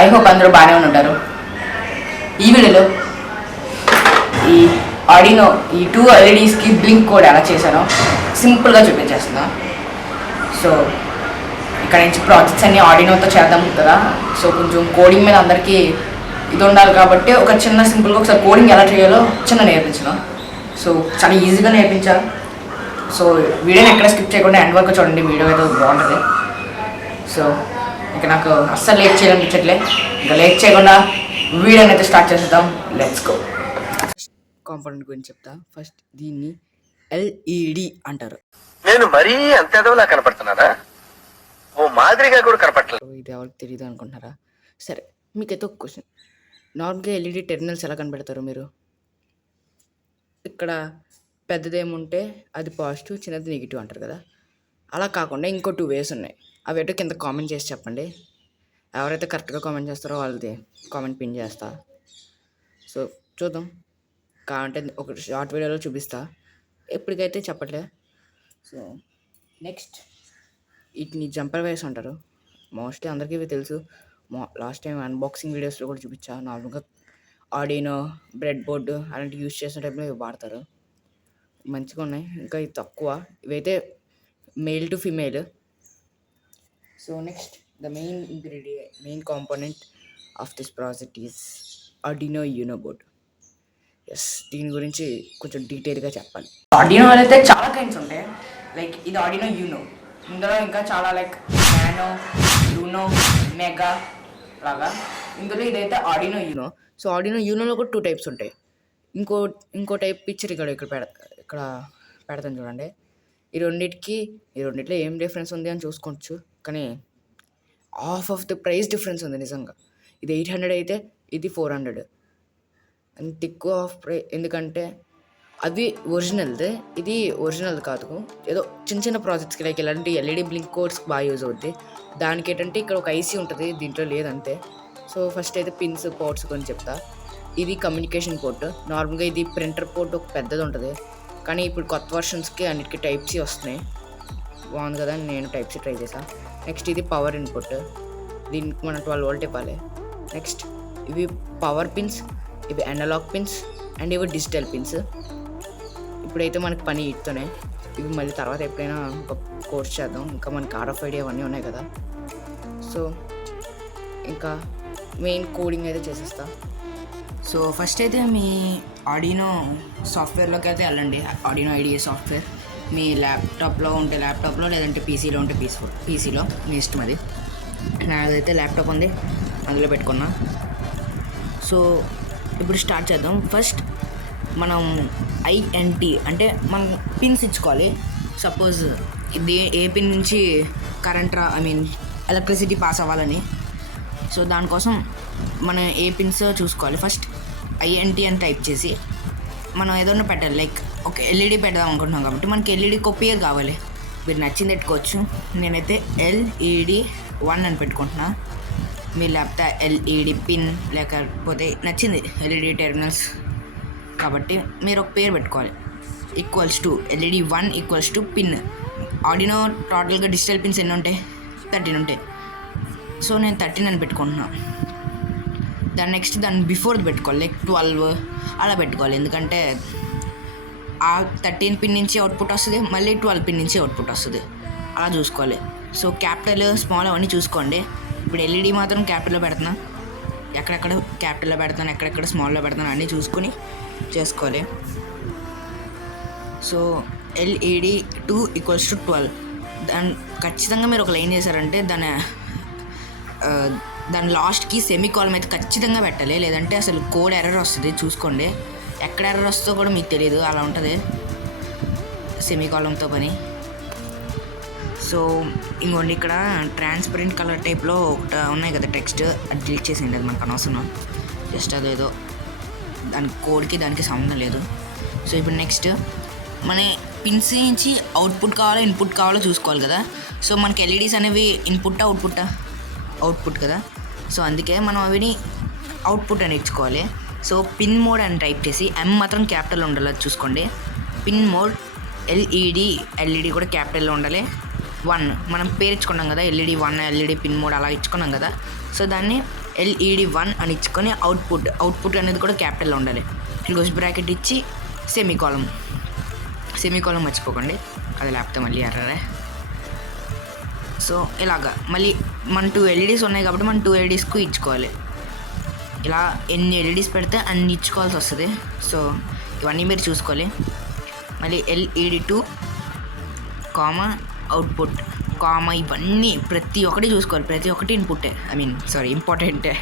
I hope అందరూ బాగానే ఉంటారు. ఈ వీడియోలో ఈ ఆడినో ఈ 2 LEDస్కి బ్లింక్ కోడ్ ఎలా చేశానో సింపుల్గా చూపించేస్తున్నా. సో ఇక్కడ నుంచి ప్రాజెక్ట్స్ అన్నీ ఆడినోతో చేద్దాం కదా. సో కొంచెం కోడింగ్ మీద అందరికీ ఇది ఉండాలి కాబట్టి ఒక చిన్న సింపుల్గా ఒకసారి కోడింగ్ ఎలా చేయాలో చిన్న నేర్పించాను. సో చాలా ఈజీగా నేర్పించాను. సో వీడియోని ఎక్కడ స్కిప్ చేయకుండా ఎండ్ వరకు చూడండి, వీడియో అయితే బాగుంటుంది. సో ఇక నాకు అస్సలు లేట్ చేయాలనిపించట్లే, ఇంకా లేట్ చేయకుండా వీడియోని అయితే స్టార్ట్ చేసేద్దాం. Let's go. కాంపోనెంట్ గురించి చెప్తా. ఫస్ట్ దీన్ని LED అంటారు. నేను మరీ అంత ఎదవలా కనపడుతున్నారా? ఓ మాదిరిగా కూడా కనపడలేదు. ఇది ఎవరికి తెలియదు అనుకుంటున్నారా? సరే, మీకైతే ఒక క్వశ్చన్. నార్మల్గా LED టెర్మినల్స్ ఎలా కనపెడతారు మీరు? ఇక్కడ పెద్దదేముంటే అది పాజిటివ్, చిన్నది నెగిటివ్ అంటారు కదా. అలా కాకుండా ఇంకో 2 వేస్ ఉన్నాయి. అవి ఏంటో కింద కామెంట్ చేసి చెప్పండి. ఎవరైతే కరెక్ట్గా కామెంట్ చేస్తారో వాళ్ళది కామెంట్ పిన్ చేస్తా. సో చూద్దాం, కావాలంటే ఒక షార్ట్ వీడియోలో చూపిస్తా, ఎప్పటికైతే చెప్పట్లే. సో నెక్స్ట్ వీటిని జంపర్ వేస్ అంటారు. మోస్ట్లీ అందరికీ ఇవి తెలుసు. లాస్ట్ టైం అన్బాక్సింగ్ వీడియోస్లో కూడా చూపించా. నార్మల్గా ఆడినో, బ్రెడ్ బోర్డు అలాంటివి యూజ్ చేసిన టైంలో ఇవి వాడతారు. మంచిగా ఉన్నాయి. ఇంకా ఇది తక్కువ. ఇవైతే male to female. So next the main component of this project is Arduino Uno board. Yes, దీని గురించి కొంచెం డీటెయిల్గా చెప్పాలి. ఆర్డినో అయితే చాలా కైండ్స్ ఉంటాయి. లైక్ ఇది ఆర్డినో యూనో. ఇందులో ఇంకా చాలా లైక్ నానో, యూనో, మెగా లాగా. ఇందులో ఇదైతే ఆర్డినో యూనో. సో ఆర్డినో యూనోలో కూడా 2 టైప్స్ ఉంటాయి. ఇంకో టైప్ పిక్చర్ ఇక్కడ పెడతాను చూడండి. ఈ రెండిట్లో ఏం డిఫరెన్స్ ఉంది అని చూసుకోవచ్చు. కానీ half of the price difference ఉంది నిజంగా. ఇది 800 అయితే ఇది 400. అంత ఎక్కువ ఆఫ్ ప్రైస్. ఎందుకంటే అది ఒరిజినల్దే, ఇది ఒరిజినల్ కాదు. ఏదో చిన్న ప్రాజెక్ట్స్కి లైక్ ఇలాంటి LED బ్లింక్ కోడ్స్కి బాగా యూజ్ అవుద్ది. దానికి ఏంటంటే ఇక్కడ ఒక IC ఉంటుంది, దీంట్లో లేదంతే. సో ఫస్ట్ అయితే పిన్స్, పోర్ట్స్ గురించి చెప్తా. ఇది కమ్యూనికేషన్ పోర్ట్. నార్మల్గా ఇది ప్రింటర్ పోర్ట్ ఒక పెద్దది ఉంటుంది. కానీ ఇప్పుడు కొత్త వర్షన్స్కి అన్నిటికీ Type C వస్తున్నాయి. బాగుంది కదా, నేను Type C ట్రై చేశాను. నెక్స్ట్ ఇది పవర్ ఇన్పుట్. దీనికి మనం 12 వోల్ట్ ఇవ్వాలి. నెక్స్ట్ ఇవి పవర్ పిన్స్, ఇవి అనలాగ్ పిన్స్ అండ్ ఇవి డిజిటల్ పిన్స్. ఇప్పుడైతే మనకి పని ఇస్తూనే, ఇవి మళ్ళీ తర్వాత ఎప్పుడైనా ఒక కోర్స్ చేద్దాం. ఇంకా మనకి RFID అవన్నీ ఉన్నాయి కదా. సో ఇంకా మెయిన్ కోడింగ్ అయితే చేసేస్తా. సో ఫస్ట్ అయితే మీ ఆడినో సాఫ్ట్వేర్లోకి అయితే వెళ్ళండి. ఆడినో IDE సాఫ్ట్వేర్ మీ ల్యాప్టాప్లో ఉంటే ల్యాప్టాప్లో, లేదంటే పీసీలో ఉంటే పీసీలో, మీ ఇష్టం అది. నాదైతే ల్యాప్టాప్ ఉంది, అందులో పెట్టుకున్నా. సో ఇప్పుడు స్టార్ట్ చేద్దాం. ఫస్ట్ మనం INT అంటే మనం పిన్స్ ఇచ్చుకోవాలి. సపోజ్ ఇది ఏ పిన్ నుంచి కరెంట్ ఎలక్ట్రిసిటీ పాస్ అవ్వాలని. సో దానికోసం మనం ఏ పిన్స్ చూసుకోవాలి. ఫస్ట్ INT అని టైప్ చేసి మనం ఏదైనా పెట్టాలి. లైక్ ఒక LED పెడదాం అనుకుంటున్నాం కాబట్టి మనకి LED కొప్పియర్ కావాలి. మీరు నచ్చింది పెట్టుకోవచ్చు. నేనైతే LED1 అని పెట్టుకుంటున్నా. మీరు లేకపోతే LED పిన్, లేకపోతే నచ్చింది LED టెర్మినల్స్ కాబట్టి మీరు ఒక పేరు పెట్టుకోవాలి. LED1 pin. ఆడినో టోటల్గా డిజిటల్ పిన్స్ ఎన్ని ఉంటాయి? 13 ఉంటాయి. సో నేను 13 అని పెట్టుకుంటున్నా. నెక్స్ట్ దాన్ని బిఫోర్ది పెట్టుకోవాలి, లైక్ 12 అలా పెట్టుకోవాలి. ఎందుకంటే ఆ 13 పిన్ నుంచి అవుట్పుట్ వస్తుంది, మళ్ళీ 12 పిన్ నుంచి అవుట్పుట్ వస్తుంది. అలా చూసుకోవాలి. సో క్యాపిటల్, స్మాల్ అవన్నీ చూసుకోండి. ఇప్పుడు LED మాత్రం క్యాపిటల్లో పెడుతున్నా, ఎక్కడెక్కడ క్యాపిటల్లో పెడతాను, ఎక్కడెక్కడ స్మాల్లో పెడతాను అన్నీ చూసుకొని చేసుకోవాలి. So LED2 = 12. ఖచ్చితంగా మీరు ఒక లైన్ చేశారంటే దాని లాస్ట్కి సెమీకాలన్ అయితే ఖచ్చితంగా పెట్టాలి, లేదంటే అసలు కోడ్ ఎర్రర్ వస్తుంది. చూసుకోండి, ఎక్కడ ఎర్రర్ వస్తుందో కూడా మీకు తెలియదు, అలా ఉంటుంది సెమీకాలన్తో పని. సో ఇంకోండి, ఇక్కడ ట్రాన్స్పరెంట్ కలర్ టైప్లో ఒకటి ఉన్నాయి కదా టెక్స్ట్, అది డిలీట్ చేసేయండి, అది మనకు అనవసరం. జస్ట్ అదేదో దానికి కోడ్కి దానికి సంబంధం లేదు. సో ఇప్పుడు నెక్స్ట్ మన పిన్స్ నుంచి అవుట్పుట్ కావాలో ఇన్పుట్ కావాలో చూసుకోవాలి కదా. సో మనకి LEDs అనేవి అవుట్పుట్ కదా. సో అందుకే మనం అవిని అవుట్పుట్ అని ఇచ్చుకోవాలి. సో పిన్ మోడ్ అని టైప్ చేసి M మాత్రం క్యాపిటల్లో ఉండాలి, అది చూసుకోండి. పిన్ మోడ్ LED కూడా క్యాపిటల్లో ఉండాలి. 1 మనం పేరు ఇచ్చుకున్నాం కదా, LED1 LED పిన్ మోడ్ అలా ఇచ్చుకున్నాం కదా. సో దాన్ని LED1 అని ఇచ్చుకొని అవుట్పుట్ అనేది కూడా క్యాపిటల్లో ఉండాలి. క్లోజ్ బ్రాకెట్ ఇచ్చి సెమీకాలం మర్చిపోకండి, అది లేకపోతే మళ్ళీ ఎర్రరే. సో ఇలాగా మళ్ళీ మన 2 LEDs ఉన్నాయి కాబట్టి మనం 2 LEDsకు ఇచ్చుకోవాలి. ఇలా ఎన్ని LEDs పెడితే అన్ని ఇచ్చుకోవాల్సి వస్తుంది. సో ఇవన్నీ మీరు చూసుకోవాలి. మళ్ళీ LED2 అవుట్పుట్ ఇవన్నీ ప్రతి ఒక్కటి చూసుకోవాలి. ప్రతి ఒక్కటి ఇంపార్టెంటే.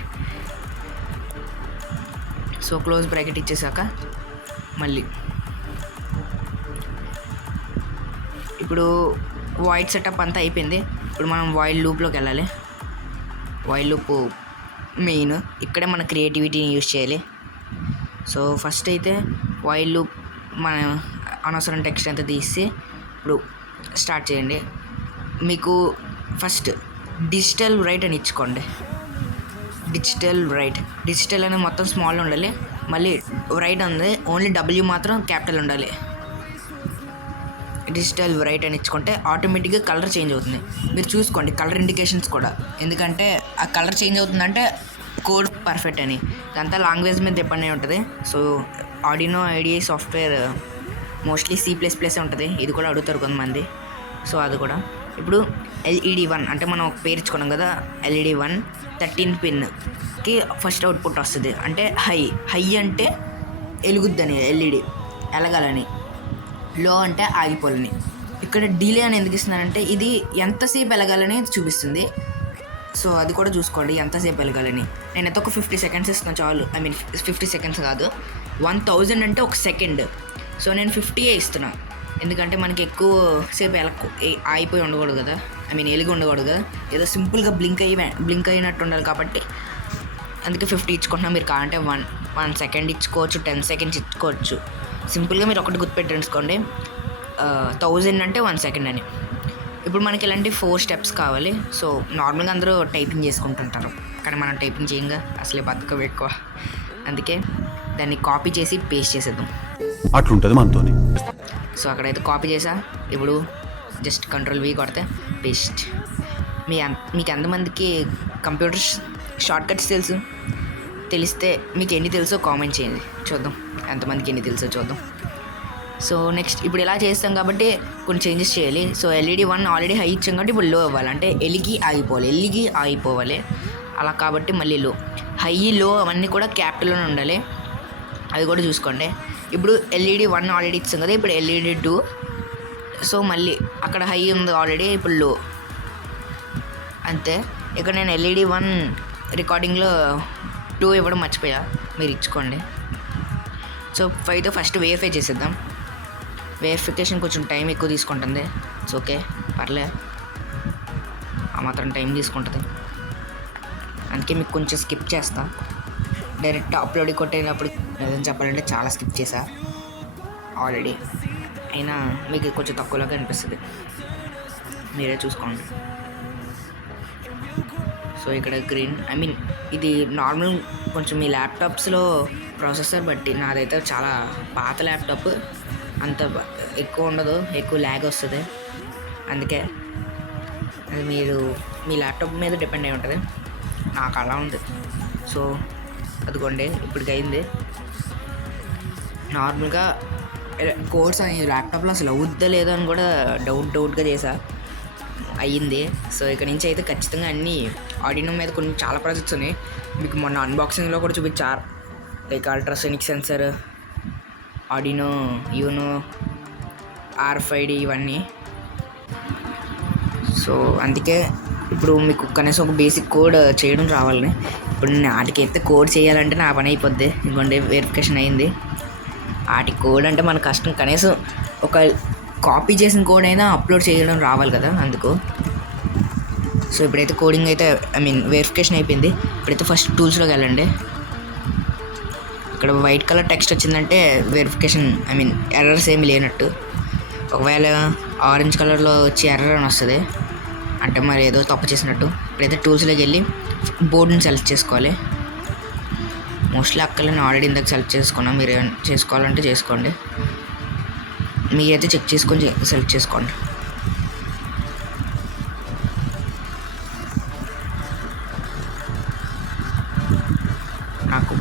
సో క్లోజ్ బ్రాకెట్ ఇచ్చేసాక మళ్ళీ ఇప్పుడు వాయిడ్ సెటప్ అంతా అయిపోయింది. ఇప్పుడు మనం వైల్ లూప్లోకి వెళ్ళాలి. వైల్ లూప్ మెయిన్, ఇక్కడే మన క్రియేటివిటీని యూజ్ చేయాలి. సో ఫస్ట్ అయితే వైల్ లూప్ మన అనవసరం టెక్స్ట్ అంతా తీసి ఇప్పుడు స్టార్ట్ చేయండి. మీకు ఫస్ట్ డిజిటల్ రైట్ అని ఇచ్చుకోండి. డిజిటల్ అనేది మొత్తం స్మాల్ ఉండాలి. మళ్ళీ రైట్ ఉంది, ఓన్లీ W మాత్రం క్యాపిటల్ ఉండాలి. డిజిటల్ రైట్ అని ఇచ్చుకుంటే ఆటోమేటిక్గా కలర్ చేంజ్ అవుతుంది. మీరు చూసుకోండి కలర్ ఇండికేషన్స్ కూడా, ఎందుకంటే ఆ కలర్ చేంజ్ అవుతుందంటే కోడ్ పర్ఫెక్ట్ అని. ఇదంతా లాంగ్వేజ్ మీద డిపెండ్ అయి ఉంటుంది. So Arduino IDI software mostly C++ ఉంటుంది. ఇది కూడా అడుగుతారు కొంతమంది. సో అది కూడా ఇప్పుడు LED1 అంటే మనం ఒక పేరు ఇచ్చుకున్నాం కదా, LED1 13 పిన్కి ఫస్ట్ అవుట్పుట్ వస్తుంది. అంటే హై అంటే ఎలుగుద్దని, LED ఎలగాలని, లో అంటే ఆగిపోవాలని. ఇక్కడ డిలే అని ఎందుకు ఇస్తున్నారంటే ఇది ఎంతసేపు ఎలగాలని చూపిస్తుంది. సో అది కూడా చూసుకోండి ఎంతసేపు వెలగాలని. నేనైతే ఒక 50 సెకండ్స్ ఇస్తున్నాను చాలు. 50 సెకండ్స్ కాదు, 1000 అంటే ఒక సెకండ్. సో నేను 50 ఇస్తున్నాను, ఎందుకంటే మనకి ఎక్కువ సేపు ఆగిపోయి ఉండకూడదు కదా, ఎలిగి ఉండకూడదు కదా, ఏదో సింపుల్గా బ్లింక్ అయినట్టు ఉండాలి కాబట్టి అందుకే 50 ఇచ్చుకుంటున్నాను. మీరు కావాలంటే 1 సెకండ్ ఇచ్చుకోవచ్చు, 10 సెకండ్స్ ఇచ్చుకోవచ్చు. సింపుల్గా మీరు ఒకటి గుర్తుపెట్టుకోండి, 1000 అంటే 1 సెకండ్ అని. ఇప్పుడు మనకి ఇలాంటి 4 స్టెప్స్ కావాలి. సో నార్మల్గా అందరూ టైపింగ్ చేసుకుంటుంటారు, కానీ మనం టైపింగ్ చేయంగా అసలే బతుకం ఎక్కువ, అందుకే దాన్ని కాపీ చేసి పేస్ట్ చేసేద్దాం. అట్లుంటుంది మనతోని. సో అక్కడైతే కాపీ చేసా. ఇప్పుడు జస్ట్ Ctrl+V కొడితే పేస్ట్. మీకు ఎంతమందికి కంప్యూటర్ షార్ట్ కట్స్ తెలిస్తే మీకు ఎన్ని తెలుసో కామెంట్ చేయండి, చూద్దాం ఎంతమందికి ఎన్ని తెలుసో చూద్దాం. సో నెక్స్ట్ ఇప్పుడు ఇలా చేస్తాం కాబట్టి కొన్ని చేంజెస్ చేయాలి. సో LED1 ఆల్రెడీ హై ఇచ్చాం కాబట్టి ఇప్పుడు లో అవ్వాలి, అంటే ఎలిగి ఆగిపోవాలి అలా. కాబట్టి మళ్ళీ హై లో అవన్నీ కూడా క్యాపిటల్లోనే ఉండాలి, అవి కూడా చూసుకోండి. ఇప్పుడు LED1 ఆల్రెడీ ఇచ్చాం కదా, ఇప్పుడు LED2. సో మళ్ళీ అక్కడ హై ఉంది ఆల్రెడీ, ఇప్పుడు లో అంతే. ఇక్కడ నేను LED1 రికార్డింగ్లో 2 ఇవ్వడం మర్చిపోయా, మీరు ఇచ్చుకోండి. సో 5తో ఫస్ట్ వెరిఫై చేసేద్దాం. వెరిఫికేషన్ కొంచెం టైం ఎక్కువ తీసుకుంటుంది. ఇట్స్ ఓకే, పర్లే, ఆ మాత్రం టైం తీసుకుంటుంది, అందుకే మీకు కొంచెం స్కిప్ చేస్తా. డైరెక్ట్ అప్లోడ్ కొట్టేటప్పుడు నిజం చెప్పాలంటే చాలా స్కిప్ చేశా ఆల్రెడీ, అయినా మీకు కొంచెం తక్కువలాగా అనిపిస్తుంది, మీరే చూసుకోండి. సో ఇక్కడ గ్రీన్, ఇది నార్మల్ కొంచెం మీ ల్యాప్టాప్స్లో ప్రాసెసర్ బట్టి, నాదైతే చాలా పాత ల్యాప్టాప్, అంత ఎక్కువ ఉండదు, ఎక్కువ ల్యాగ్ వస్తుంది, అందుకే అది మీరు మీ ల్యాప్టాప్ మీద డిపెండ్ అయి ఉంటుంది. నాకు అలా ఉంది. సో అదిగోండి ఇప్పటికి అయింది. నార్మల్గా కోడ్స్ ఈ ల్యాప్టాప్లో అసలు అవుద్దా లేదా అని కూడా డౌట్గా చేసా, అయ్యింది. సో ఇక్కడ నుంచి అయితే ఖచ్చితంగా అన్నీ ఆర్డినో మీద కొన్ని చాలా ప్రాజెక్ట్స్ ఉన్నాయి, మీకు మొన్న అన్బాక్సింగ్లో కూడా చూపించారు, like ultrasonic sensor, Arduino Uno, RFID ఇవన్నీ. సో అందుకే ఇప్పుడు మీకు కనీసం ఒక బేసిక్ కోడ్ చేయడం రావాలని. ఇప్పుడు నేను వాటికైతే కోడ్ చేయాలంటే నా పని అయిపోద్ది. ఇంకొండే వెరిఫికేషన్ అయింది, వాటి కోడ్ అంటే మన కష్టం, కనీసం ఒక కాపీ చేసిన కోడ్ అయినా అప్లోడ్ చేయడం రావాలి కదా, అందుకు. సో ఇప్పుడైతే కోడింగ్ అయితే వెరిఫికేషన్ అయిపోయింది. ఇప్పుడైతే ఫస్ట్ టూల్స్లోకి వెళ్ళండి. ఇక్కడ వైట్ కలర్ టెక్స్ట్ వచ్చిందంటే వెరిఫికేషన్ ఎర్రర్స్ ఏమి లేనట్టు. ఒకవేళ ఆరెంజ్ కలర్లో వచ్చి ఎర్రర్ అని వస్తుంది అంటే మరి ఏదో తప్పు చేసినట్టు. ఇప్పుడైతే టూల్స్లోకి వెళ్ళి బోర్డుని సెలెక్ట్ చేసుకోవాలి. మోస్ట్లీ అక్కడ నేను ఆల్రెడీ ఇందాక సెలెక్ట్ చేసుకున్నాను, మీరు చేసుకోవాలంటే చేసుకోండి, మీరైతే చెక్ చేసుకొని సెలెక్ట్ చేసుకోండి.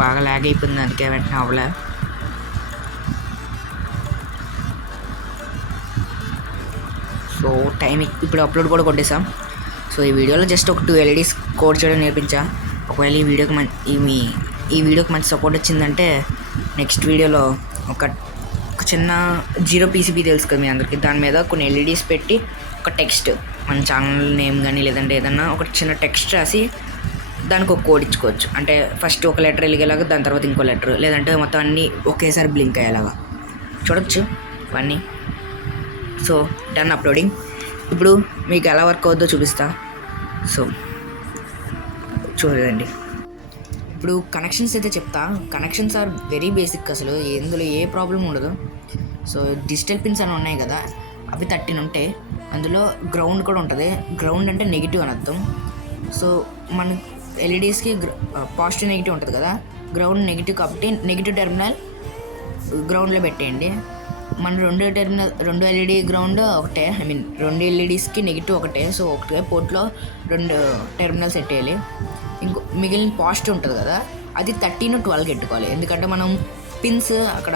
బాగా ల్యాగ్ అయిపోయింది, అందుకే వెంటనే అవ్వలే. సో టైం ఇప్పుడు అప్లోడ్ కూడా కొట్టేసాం. సో ఈ వీడియోలో జస్ట్ ఒక 2 LEDs కోడ్ చేయడం నేర్పించా. ఒకవేళ ఈ వీడియోకి మంచి సపోర్ట్ వచ్చిందంటే నెక్స్ట్ వీడియోలో ఒక చిన్న 0 PCB తెలుసు కదా మీ అందరికీ, దాని మీద కొన్ని LEDs పెట్టి ఒక టెక్స్ట్ మన ఛానల్ నేమ్ కానీ లేదంటే ఏదన్నా ఒక చిన్న టెక్స్ట్ రాసి దానికి ఒక కోడ్ ఇచ్చుకోవచ్చు. అంటే ఫస్ట్ ఒక లెటర్ వెలిగేలాగా, దాని తర్వాత ఇంకో లెటర్, లేదంటే మొత్తం అన్నీ ఒకేసారి బ్లింక్ అయ్యేలాగా చూడొచ్చు ఇవన్నీ. So done uploading. ఇప్పుడు మీకు ఎలా వర్క్ అవుద్దో చూపిస్తా. సో చూడండి, ఇప్పుడు కనెక్షన్స్ అయితే చెప్తా. కనెక్షన్స్ ఆర్ వెరీ బేసిక్, అసలు ఇందులో ఏ ప్రాబ్లం ఉండదు. సో డిజిటల్ పిన్స్ అని ఉన్నాయి కదా, అవి 13 ఉంటాయి. అందులో గ్రౌండ్ కూడా ఉంటుంది. గ్రౌండ్ అంటే నెగిటివ్ అని అర్థం. సో మన ఎల్ఈడీస్కి పాజిటివ్ నెగిటివ్ ఉంటుంది కదా, గ్రౌండ్ నెగిటివ్ కాబట్టి నెగిటివ్ టెర్మినల్ గ్రౌండ్లో పెట్టేయండి. మన రెండు ఎల్ఈడి గ్రౌండ్ ఒకటే, ఐ మీన్ 2 LEDస్కి నెగిటివ్ ఒకటే. సో ఒకటే పోర్ట్లో 2 టెర్మినల్స్ పెట్టేయాలి. మిగిలిన పాజిటివ్ ఉంటుంది కదా, అది 13, 12 పెట్టుకోవాలి. ఎందుకంటే మనం పిన్స్ అక్కడ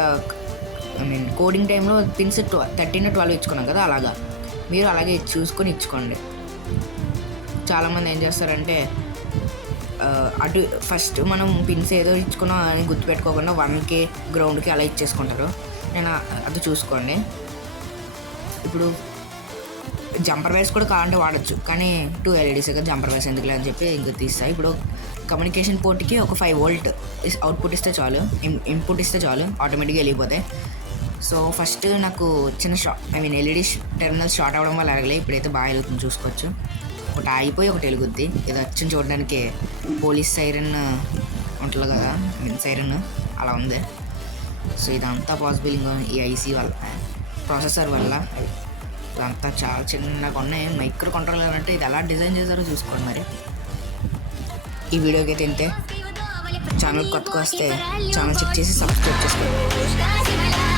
ఐ మీన్ కోడింగ్ టైంలో పిన్స్ 13, 12 ఇచ్చుకున్నాం కదా, అలాగా మీరు అలాగే చూసుకొని ఇచ్చుకోండి. చాలామంది ఏం చేస్తారంటే అటు ఫస్ట్ మనం పిన్స్ ఏదో ఇచ్చుకున్నాం అని గుర్తుపెట్టుకోకుండా 1కి గ్రౌండ్కి అలా ఇచ్చేసుకుంటారు. నేను అది చూసుకోండి. ఇప్పుడు జంపర్ వైర్స్ కూడా కావాలంటే వాడచ్చు, కానీ 2 LEDs కదా, జంపర్ వైర్స్ ఎందుకులే అని చెప్పి ఇంకా తీస్తాయి. ఇప్పుడు కమ్యూనికేషన్ పోర్ట్కి ఒక 5 volt అవుట్పుట్ ఇస్తే చాలు, ఇన్పుట్ ఇస్తే చాలు, ఆటోమేటిక్గా వెళ్ళిపోతాయి. సో ఫస్ట్ నాకు చిన్న LED టెర్మినల్స్ షార్ట్ అవ్వడం వల్ల అడగలే, ఇప్పుడైతే బాగా వెలుగుతుంది చూసుకోవచ్చు. ఒకటి ఆగిపోయి ఒకటి వెలుగుద్ది. ఇది వచ్చి చూడడానికి పోలీస్ సైరన్ ఉంటుంది కదా, సైరన్ అలా ఉంది. సో ఇదంతా పాసిబుల్ ఇంకా ఈ ఐసీ వల్ల, ప్రాసెసర్ వల్ల. ఇదంతా చాలా చిన్నగా ఉన్నాయి. మైక్రో కంట్రోలర్ అంటే ఇది ఎలా డిజైన్ చేశారో చూసుకోండి. మరి ఈ వీడియోకి అయితే ఇంతే. ఛానల్ కొత్తగా వస్తే ఛానల్ చెక్ చేసి సబ్స్క్రైబ్ చేసుకోండి.